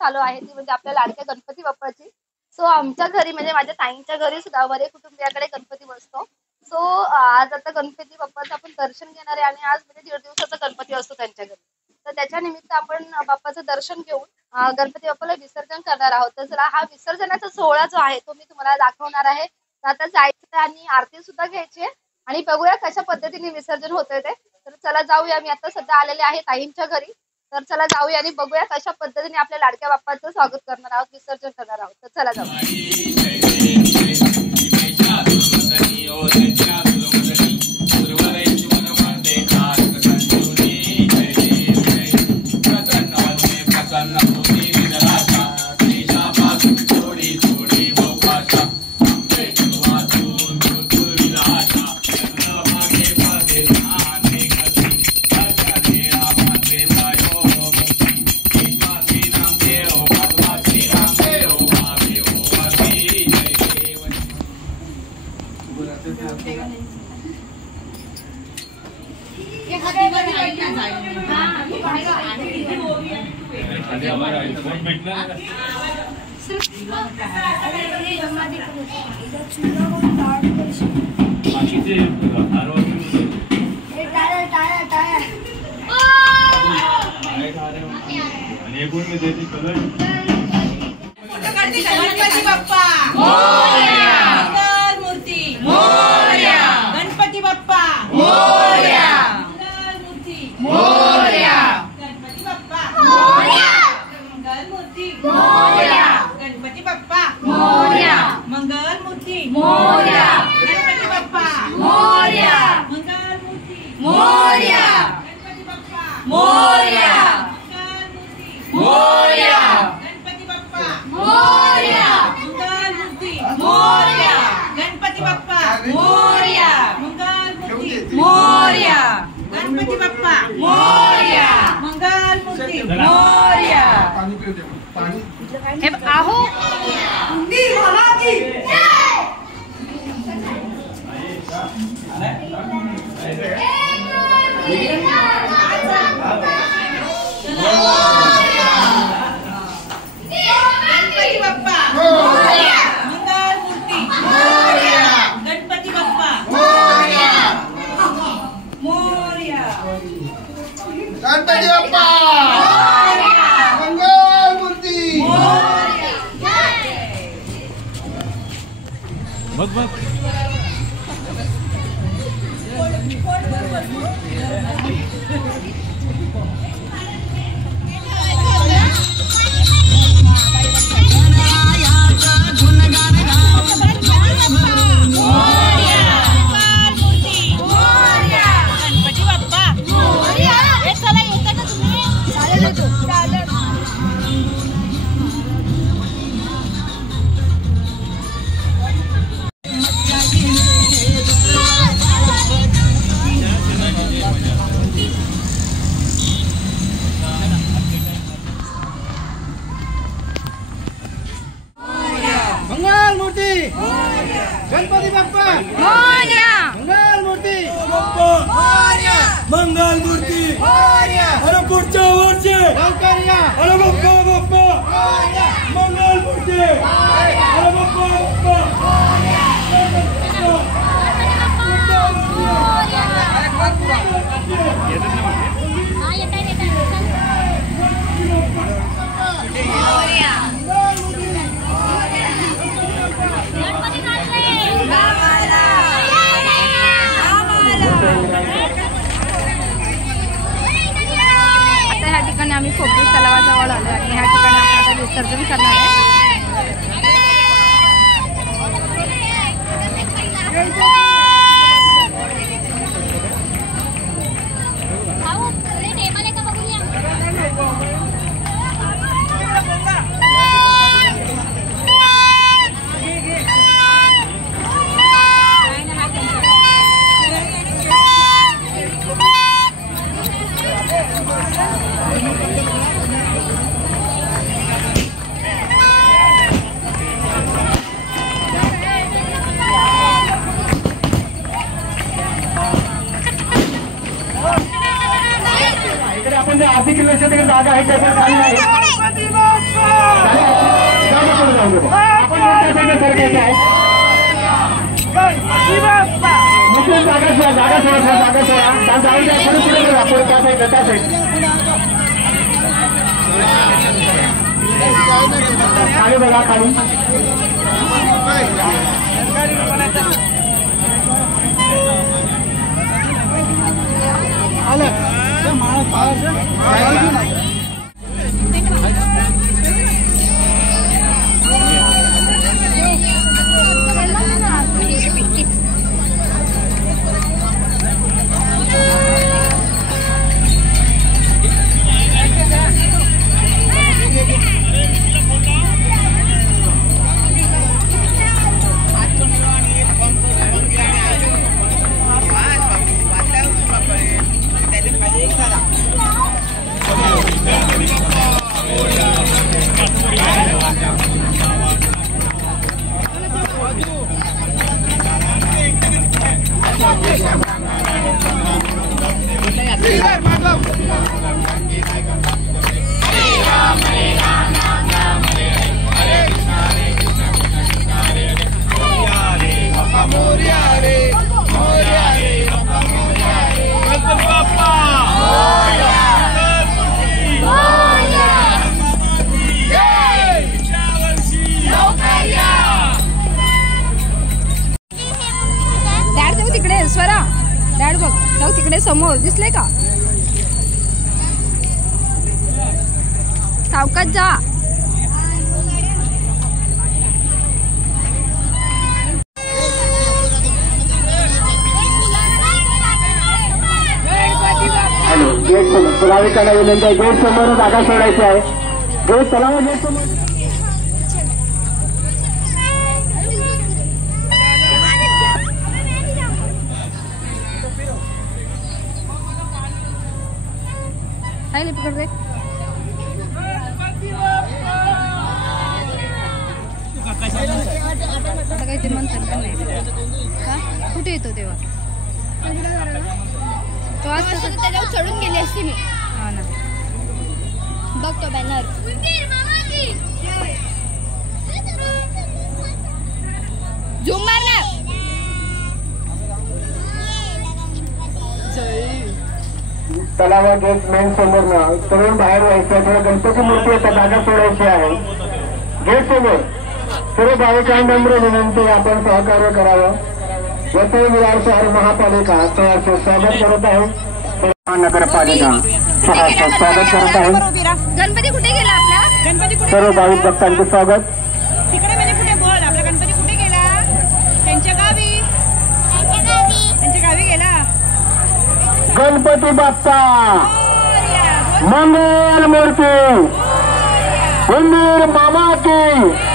चालू आहे ती म्हणजे आपल्या लाडक्या गणपती बाप्पाची। सो आमच्या घरी म्हणजे माझ्या ताईंच्या घरी सुद्धा बरे कुटुंबियाकडे गणपती बसतो। सो आज आता गणपती बाप्पाचं आपण दर्शन घेणार आहे आणि आज म्हणजे 1.5 दिवसाचा गणपती असतो त्यांच्या घरी। तर त्याच्या निमित्त आपण बाप्पाचं दर्शन घेऊन गणपती बाप्पाला विसर्जन करणार आहोत। तर चला हा विसर्जनाचा सोहळा जो आहे तो मी तुम्हाला दाखवणार आहे। तर आता जायचं आणि आरती सुद्धा घ्यायची आहे आणि बघूया कशा पद्धतीने विसर्जन होतंय ते। तर चला जाऊया, मी आता सध्या आलेले आहे ताईंच्या घरी। तर चला जाऊया आणि बघूया कशा पद्धतीने आपल्या लाडक्या बाप्पाचं स्वागत करणार आहोत, विसर्जन करणार आहोत। तर चला जाऊया। गणपती बाप्पा मोरया, मंगल मूर्ती मोरया, गणपती बाप्पा मोरया, मंगल मूर्ती मोरया, गणपती बाप्पा मोरया, मंगल मूर्ती मोरया, गणपती बाप्पा मोरया, मंगल मूर्ती मोरया, गणपती बाप्पा मोरया, मंगल मूर्ती मोरया, गणपती बाप्पा मोरया, मंगल मूर्ती मोरया, गणपती बाप्पा मोरया, मंगल मूर्ती मोरया, गणपती बाप्पा मोरया, मंगल मूर्ती मोरया, गणपती बाप्पा मोरया, मंगल मूर्ती मोरया। हे आहो गणपती बाप्पा मोरया, मंगल मूर्ती मोरया, गणपती बाप्पा मोरया, मोरया, गणपती बाप्पा मंगल मूर्ती मोरया। बघ मंगल मूर्ती गणपती बाप्पा मोरया, मंगल मूर्ती बाप्पा मंगल मूर्ती अरे पुढच्या वर्षी अरे बाप्पा बाप्पा मंगल मूर्ती अरे बाप्पा बाप्पा आता ह्या ठिकाणी आम्ही खोपरी तलावाजवळ आलो आणि ह्या ठिकाणी आपण आता विसर्जन करणार आहे। जागा आहे त्याच्या काही नाही मुस्लिम जागा सोडा जागा जाऊ द्या पुढे पुढे करा पुढे त्या साईड खाली बघा खाली तिकडे समोर दिसले का सावकाश जा हॅलो गेट समोर पुराविकांना विनंती आहे गेट समोर जागा सोडायची आहे गेट चला गेट समोर पकड़ रे आता काही ते म्हणतात पण नाही का कुठे येतो तेव्हा तो आज त्याच्यावर चढून गेली असती मी हा ना बघतो बॅनर झूम मार ना तलावा गेट मेन समोर ना तरुण बाहेर व्हायचं थोडं गणपती मूर्ती येतात जागा सोडायची आहे गेट समोर सर्व भाविकांना नम्र विनंती आपण सहकार्य करावं वसई विरार शहर महापालिका सहर्ष स्वागत करत आहे नगरपालिका सहर्ष स्वागत करत आहे गणपती कुठे गेला आपला गणपती कुठे सर्व भाविक भक्तांचे स्वागत तिकडे म्हणजे कुठे बोल आपला गणपती कुठे गेला त्यांच्या गावी गेला गणपती बाप्पा मंगल मूर्ती उंदीर मामा की